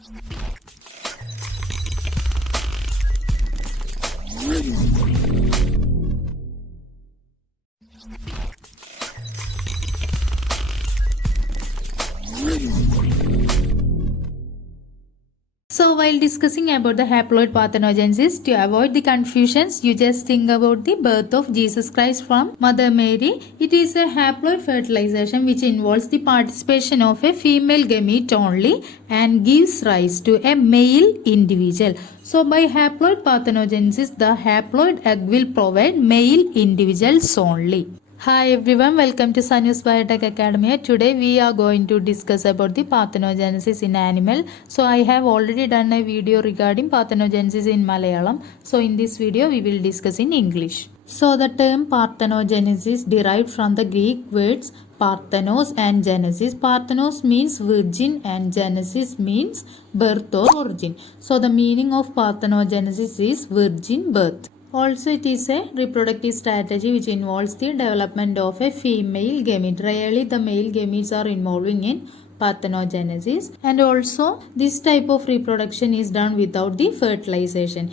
So while discussing about the haploid parthenogenesis, to avoid the confusions, you just think about the birth of Jesus Christ from Mother Mary. It is a haploid fertilization which involves the participation of a female gamete only and gives rise to a male individual. So by haploid parthenogenesis, the haploid egg will provide male individuals only. Hi everyone, welcome to Sanus Biotech Academy. Today we are going to discuss about the parthenogenesis in animal. So I have already done a video regarding parthenogenesis in Malayalam. So in this video we will discuss in English. So the term parthenogenesis derived from the Greek words parthenos and genesis. Parthenos means virgin and genesis means birth or origin. So the meaning of parthenogenesis is virgin birth. Also, it is a reproductive strategy which involves the development of a female gamete. Rarely the male gametes are involving in parthenogenesis, and also this type of reproduction is done without the fertilization.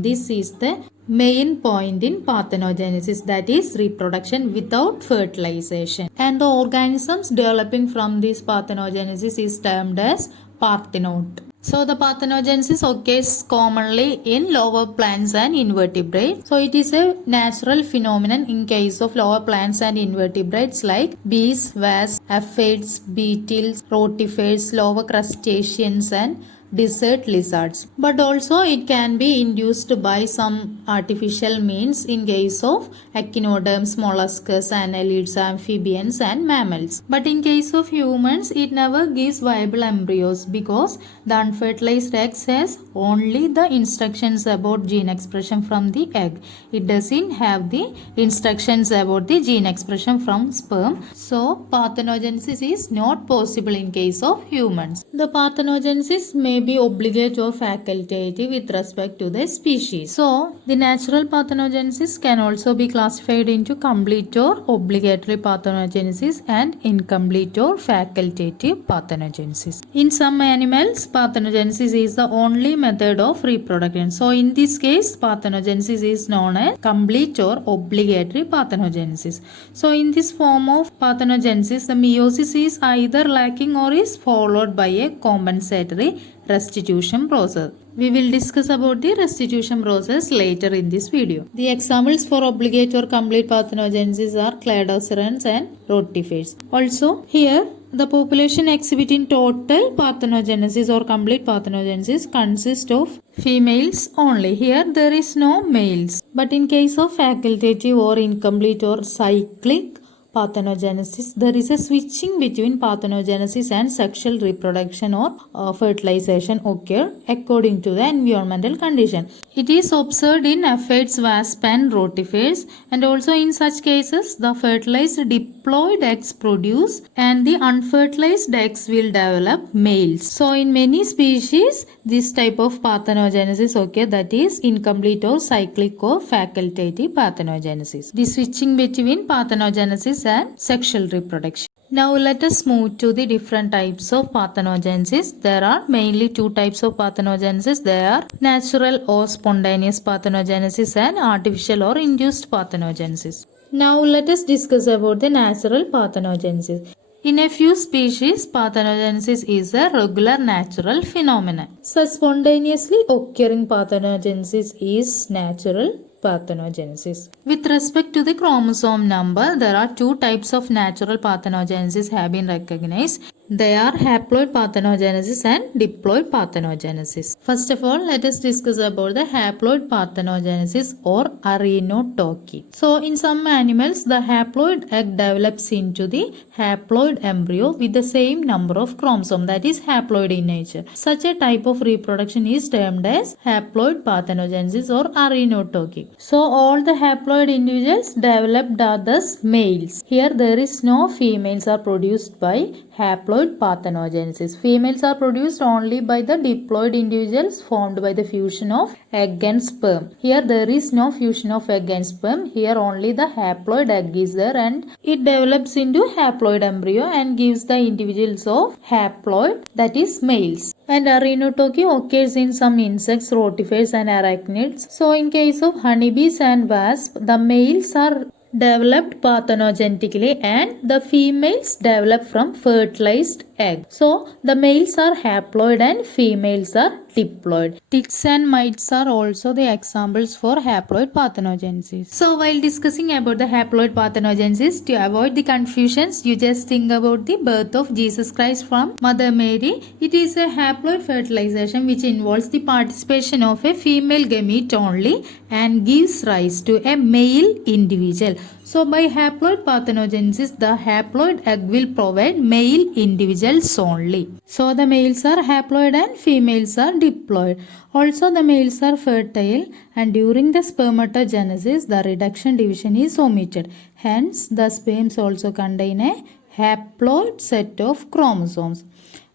This is the main point in parthenogenesis, that is reproduction without fertilization. And the organisms developing from this parthenogenesis is termed as parthenoid. So the parthenogenesis occurs commonly in lower plants and invertebrates. So it is a natural phenomenon in case of lower plants and invertebrates like bees, wasps, aphids, beetles, rotifers, lower crustaceans and desert lizards. But also it can be induced by some artificial means in case of echinoderms, molluscs, annelids, amphibians and mammals. But in case of humans, it never gives viable embryos because the unfertilized egg has only the instructions about gene expression from the egg. It doesn't have the instructions about the gene expression from sperm. So parthenogenesis is not possible in case of humans. The parthenogenesis may be obligate or facultative with respect to the species. So the natural parthenogenesis can also be classified into complete or obligatory parthenogenesis and incomplete or facultative parthenogenesis. In some animals, parthenogenesis is the only method of reproduction. So in this case, parthenogenesis is known as complete or obligatory parthenogenesis. So in this form of parthenogenesis, the meiosis is either lacking or is followed by a compensatory restitution process. We will discuss about the restitution process later in this video. The examples for obligate or complete parthenogenesis are cladocerans and rotifers. Also, here the population exhibiting total parthenogenesis or complete parthenogenesis consists of females only. Here there is no males. But in case of facultative or incomplete or cyclic parthenogenesis, there is a switching between parthenogenesis and sexual reproduction or fertilization occur according to the environmental condition. It is observed in aphids, wasps and rotifers, and also in such cases the fertilized diploid eggs produce and the unfertilized eggs will develop males. So in many species this type of parthenogenesis occur, that is incomplete or cyclic or facultative parthenogenesis. The switching between parthenogenesis and sexual reproduction. Now let us move to the different types of parthenogenesis. There are mainly two types of parthenogenesis. They are natural or spontaneous parthenogenesis and artificial or induced parthenogenesis. Now let us discuss about the natural parthenogenesis. In a few species, parthenogenesis is a regular natural phenomenon. Such spontaneously occurring parthenogenesis is natural parthenogenesis. With respect to the chromosome number, there are two types of natural parthenogenesis have been recognized. They are haploid parthenogenesis and diploid parthenogenesis. First of all, let us discuss about the haploid parthenogenesis or arenotoky. So, in some animals, the haploid egg develops into the haploid embryo with the same number of chromosomes, that is haploid in nature. Such a type of reproduction is termed as haploid parthenogenesis or arenotoky. So, all the haploid individuals developed are thus males. Here, there is no females are produced by haploid haploid parthenogenesis. Females are produced only by the diploid individuals formed by the fusion of egg and sperm. Here there is no fusion of egg and sperm. Here only the haploid egg is there and it develops into haploid embryo and gives the individuals of haploid, that is males. And arenotoky occurs in some insects, rotifers and arachnids. So in case of honeybees and wasps, the males are developed parthenogenetically and the females develop from fertilized egg. So the males are haploid and females are diploid. Ticks and mites are also the examples for haploid parthenogenesis. So while discussing about the haploid parthenogenesis, to avoid the confusions, you just think about the birth of Jesus Christ from Mother Mary. It is a haploid fertilization which involves the participation of a female gamete only and gives rise to a male individual. So by haploid parthenogenesis, the haploid egg will provide male individuals only. So the males are haploid and females are diploid. Also the males are fertile and during the spermatogenesis, the reduction division is omitted. Hence the sperms also contain a haploid set of chromosomes.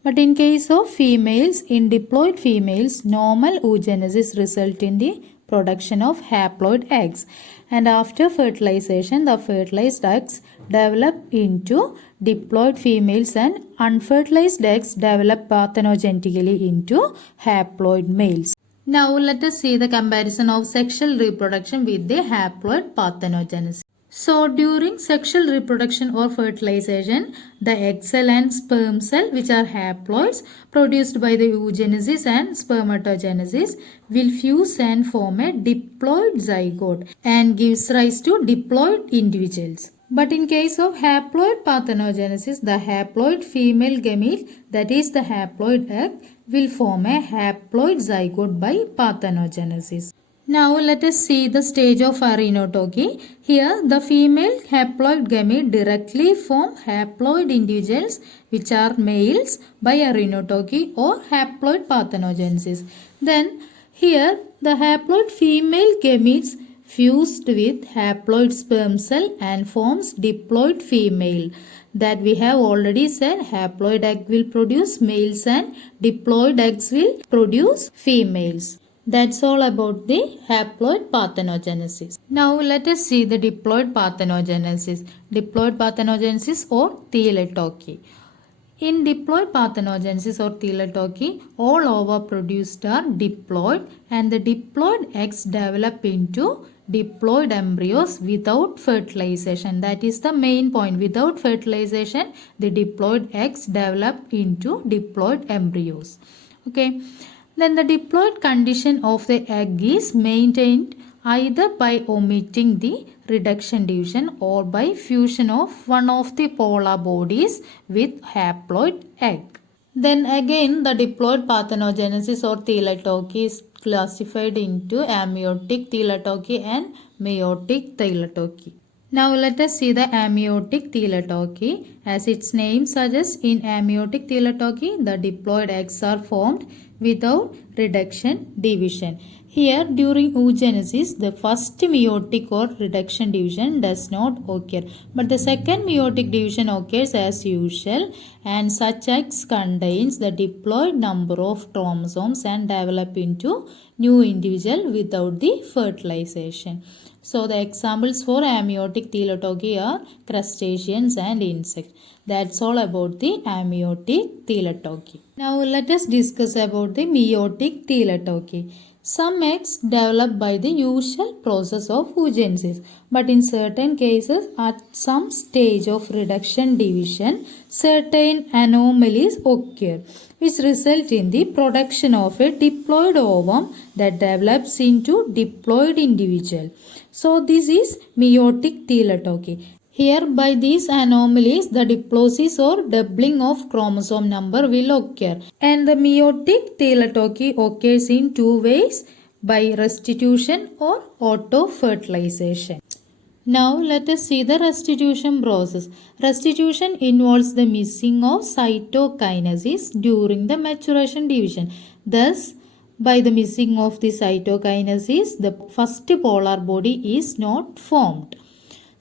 But in case of females, in diploid females, normal oogenesis result in the production of haploid eggs, and after fertilization the fertilized eggs develop into diploid females and unfertilized eggs develop parthenogenetically into haploid males. Now let us see the comparison of sexual reproduction with the haploid parthenogenesis. So during sexual reproduction or fertilization, the egg cell and sperm cell, which are haploids produced by the oogenesis and spermatogenesis, will fuse and form a diploid zygote and gives rise to diploid individuals. But in case of haploid parthenogenesis, the haploid female gamete, that is the haploid egg, will form a haploid zygote by parthenogenesis. Now let us see the stage of arenotoky. Here the female haploid gamete directly form haploid individuals which are males by arenotoky or haploid parthenogenesis. Then here the haploid female gametes fused with haploid sperm cell and forms diploid female. That we have already said, haploid egg will produce males and diploid eggs will produce females. That's all about the haploid parthenogenesis. Now let us see the diploid parthenogenesis. Diploid parthenogenesis or teletoky. In diploid parthenogenesis or teletoky, all ova produced are diploid and the diploid eggs develop into diploid embryos without fertilization. That is the main point. Without fertilization, the diploid eggs develop into diploid embryos. Okay. Then the diploid condition of the egg is maintained either by omitting the reduction division or by fusion of one of the polar bodies with haploid egg. Then again the diploid parthenogenesis or teletoky is classified into amniotic teletoky and meiotic teletoky. Now let us see the amniotic teletoky. As its name suggests, in amniotic teletoky, the diploid eggs are formed without reduction division. Here during oogenesis, the first meiotic or reduction division does not occur, but the second meiotic division occurs as usual, and such eggs contains the diploid number of chromosomes and develop into new individual without the fertilization. So the examples for amniotic teletoky are crustaceans and insects. That's all about the amniotic teletoky. Now let us discuss about the meiotic teletoky. Some eggs develop by the usual process of oogenesis, but in certain cases at some stage of reduction division, certain anomalies occur which result in the production of a diploid ovum that develops into diploid individual. So this is meiotic teletoky. Here by these anomalies, the diplosis or doubling of chromosome number will occur. And the meiotic teletoky occurs in two ways, by restitution or auto-fertilization. Now let us see the restitution process. Restitution involves the missing of cytokinesis during the maturation division. Thus, by the missing of the cytokinesis, the first polar body is not formed.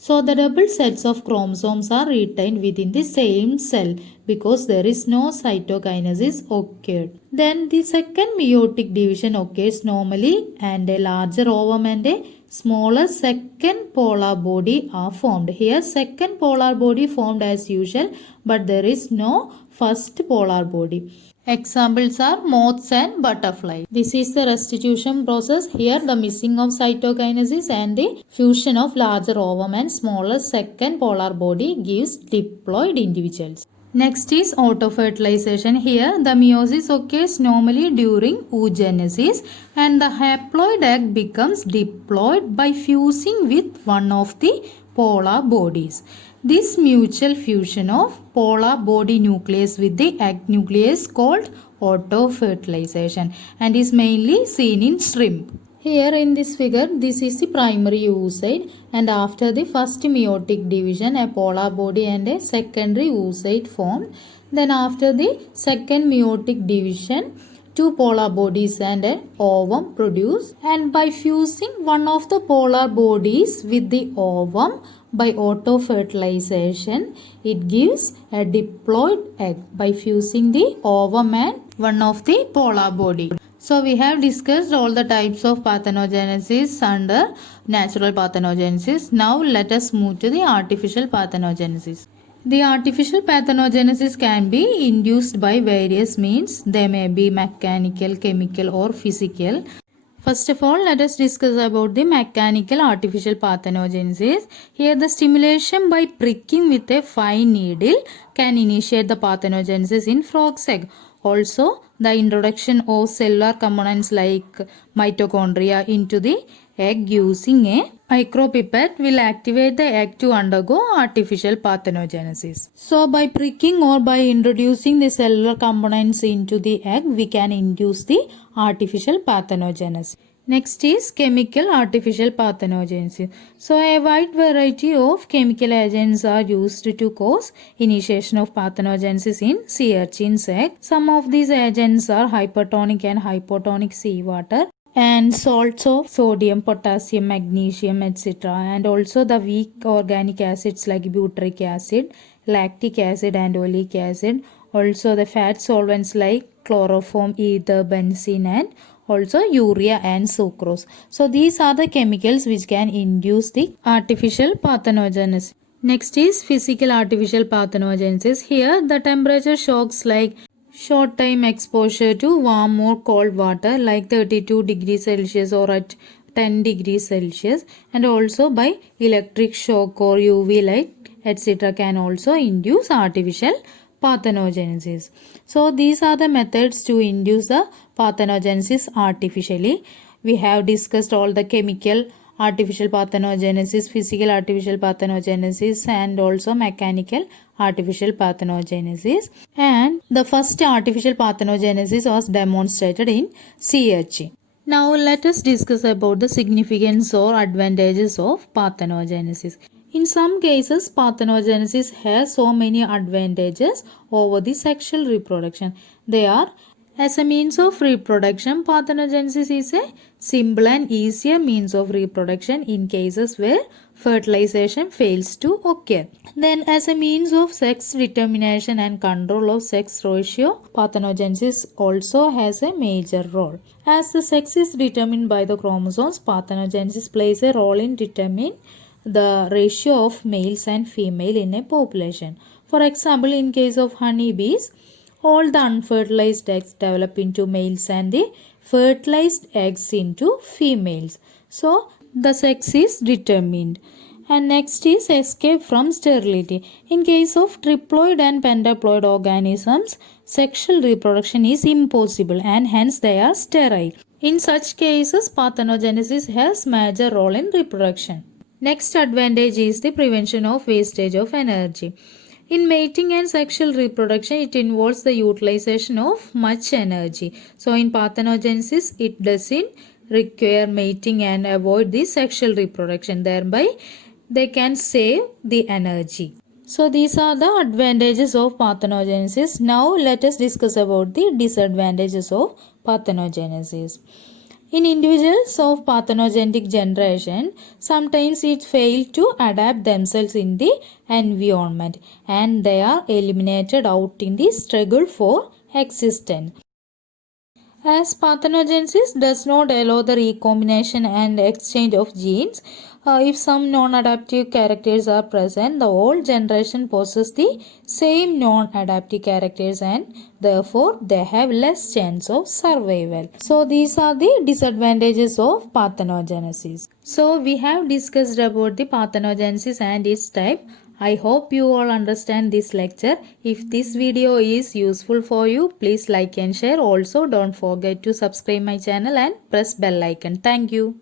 So the double sets of chromosomes are retained within the same cell because there is no cytokinesis occurred. Then the second meiotic division occurs normally and a larger ovum and a smaller second polar body are formed. Here second polar body formed as usual, but there is no first polar body. Examples are moths and butterflies. This is the restitution process. Here the missing of cytokinesis and the fusion of larger ovum and smaller second polar body gives diploid individuals. Next is autofertilization. Here the meiosis occurs normally during oogenesis and the haploid egg becomes diploid by fusing with one of the polar bodies. This mutual fusion of polar body nucleus with the egg nucleus called autofertilization and is mainly seen in shrimp. Here in this figure, this is the primary oocyte and after the first meiotic division, a polar body and a secondary oocyte formed. Then after the second meiotic division, two polar bodies and an ovum produced, and by fusing one of the polar bodies with the ovum by autofertilization, it gives a diploid egg by fusing the ovum and one of the polar body. So we have discussed all the types of parthenogenesis under natural parthenogenesis. Now let us move to the artificial parthenogenesis. The artificial parthenogenesis can be induced by various means. They may be mechanical, chemical or physical. First of all, let us discuss about the mechanical artificial parthenogenesis. Here the stimulation by pricking with a fine needle can initiate the parthenogenesis in frog's egg. Also, the introduction of cellular components like mitochondria into the egg using a micropipette will activate the egg to undergo artificial parthenogenesis. So, by pricking or by introducing the cellular components into the egg, we can induce the artificial parthenogenesis. Next is chemical artificial parthenogenesis. So a wide variety of chemical agents are used to cause initiation of parthenogenesis in sea urchin's egg. Some of these agents are hypertonic and hypotonic seawater and salts of sodium, potassium, magnesium, etc. And also the weak organic acids like butyric acid, lactic acid and oleic acid. Also the fat solvents like chloroform, ether, benzene and also urea and sucrose. So these are the chemicals which can induce the artificial parthenogenesis. Next is physical artificial parthenogenesis. Here the temperature shocks like short time exposure to warm or cold water like 32 degrees Celsius or at 10 degrees Celsius and also by electric shock or UV light etc. can also induce artificial parthenogenesis. So these are the methods to induce the parthenogenesis artificially. We have discussed all the chemical artificial parthenogenesis, physical artificial parthenogenesis and also mechanical artificial parthenogenesis. And the first artificial parthenogenesis was demonstrated in sea urchin. Now let us discuss about the significance or advantages of parthenogenesis. In some cases, parthenogenesis has so many advantages over the sexual reproduction. They are, as a means of reproduction, parthenogenesis is a simple and easier means of reproduction in cases where fertilization fails to occur. Then, as a means of sex determination and control of sex ratio, parthenogenesis also has a major role. As the sex is determined by the chromosomes, parthenogenesis plays a role in determining the ratio of males and female in a population. For example, in case of honeybees, all the unfertilized eggs develop into males and the fertilized eggs into females. So, the sex is determined. And next is escape from sterility. In case of triploid and pentaploid organisms, sexual reproduction is impossible and hence they are sterile. In such cases, parthenogenesis has major role in reproduction. Next advantage is the prevention of wastage of energy. In mating and sexual reproduction, it involves the utilization of much energy. So, in parthenogenesis, it doesn't require mating and avoid the sexual reproduction. Thereby, they can save the energy. So, these are the advantages of parthenogenesis. Now, let us discuss about the disadvantages of parthenogenesis. In individuals of parthenogenetic generation, sometimes it fails to adapt themselves in the environment and they are eliminated out in the struggle for existence. As parthenogenesis does not allow the recombination and exchange of genes, if some non-adaptive characters are present, the whole generation possesses the same non-adaptive characters and therefore they have less chance of survival. So these are the disadvantages of parthenogenesis. So we have discussed about the parthenogenesis and its type. I hope you all understand this lecture. If this video is useful for you, please like and share. Also, don't forget to subscribe my channel and press bell icon. Thank you.